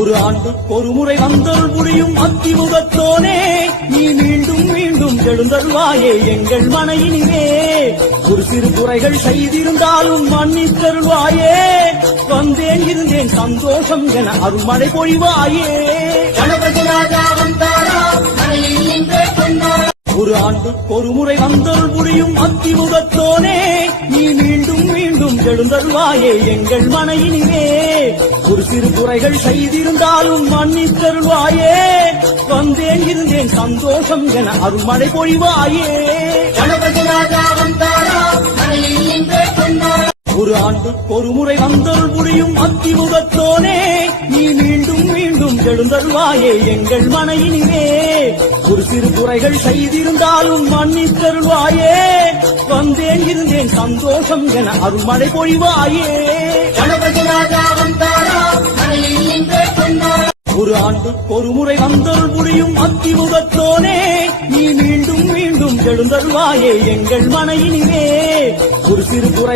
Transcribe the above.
ஒரு ஆண்டுக்கு ஒரு முறை வந்தருள் புரியும் அத்திமுகத்தோனே, நீ மீண்டும் மீண்டும் எழுந்தருள்வாயே எங்கள் மனையினிலே. ஒரு சிறு குறைகள் செய்திருந்தாலும் மன்னித்தருள்வாயே, வந்தேன் இருந்தேன் சந்தோஷம் என அருள்மழை பொழிவாயே. கணபதி ராஜா வந்தாரா மழையில் நின்றே கொண்டாரா. ஒரு ஆண்டுக்கு ஒரு முறை வந்தருள் புரியும் அத்திமுகத்தோனே, நீ மீண்டும் மீண்டும் எழுந்தருள்வாயே எங்கள் மனையினிலே. ஒரு சிறு குறைகள் செய்திருந்தாலும் மன்னித்தருள்வாயே, வந்தேன் இருந்தேன் சந்தோஷம் என அருள்மழை பொழிவாயே. கணபதி ராஜா வந்தாரா மழையில் நின்றே கொண்டாரா. ஒரு ஆண்டுக்கு ஒரு முறை வந்தருள் புரியும் அத்திமுகத்தோனே, நீ மீண்டும் மீண்டும் எழுந்தருள்வாயே எங்கள் மனையினிலே. ஒரு சிறு குறைகள் செய்திருந்தாலும் மன்னித்தருள்வாயே, வந்தேன் இருந்தேன் சந்தோஷம் என அருள்மழை பொழிவாயே. கணபதி ராஜா வந்தாரா மழையில் நின்றே கொண்டாரா. ஒரு ஆண்டுக்கு ஒரு முறை வந்தருள் புரியும் அத்திமுகத்தோனே, நீ மீண்டும் மீண்டும் எழுந்தருள்வாயே எங்கள் மனையினிலே. ஒரு சிறு குறை